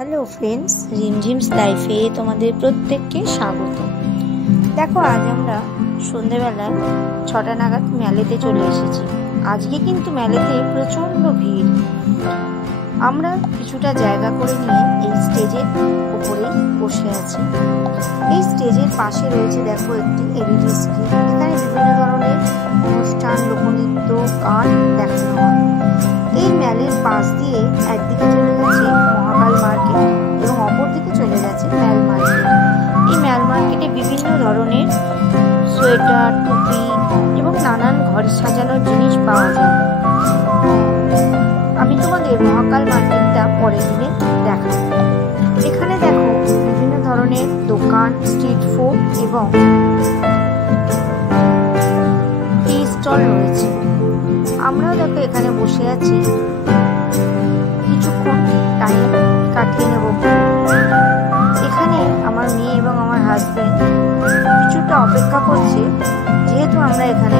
Hello friends, রিমঝিমস লাইফে তোমাদের প্রত্যেককে স্বাগত। দেখো, আজ আমরা সন্ধেবেলা 6টা নাগাদ মেলাতে চলে এসেছি। আজকে কিন্তু মেলাতে প্রচণ্ড ভিড়। আমরা কিছুটা জায়গা করে নিয়ে এই স্টেজের উপরে বসে আছি। এই স্টেজের পাশে রয়েছে দেখো একটি এলইডি স্ক্রিন। এখানে বিভিন্ন ধরনের অনুষ্ঠান, লোকনৃত্য, গান দেখানো হয়। এই মেলার পাশ দিয়ে একদিকে চলে গেছে মহাকাল মার্কেট এবং অপরদিকে চলে গেছে ম্যাল মার্কেট। এই ম্যাল মার্কেটে বিভিন্ন ধরনের সোয়েটার, টুপি এবং নানান ঘরে সাজানোর জিনিস পাওয়া যায়। আমি তোমাদের মহাকাল মার্কেটটা পরের দিনে দেখাবো। এখানে দেখো বিভিন্ন ধরনের দোকান, স্ট্রিট ফুড এবং টি স্টল রয়েছে। আমরাও দেখো এখানে বসে আছি, কিছুক্ষণ টাইম কাটিয়ে নেব। এখানে আমার মেয়ে এবং আমার হাজবেন্ড কিছুটা অপেক্ষা করছে, যেহেতু আমরা এখানে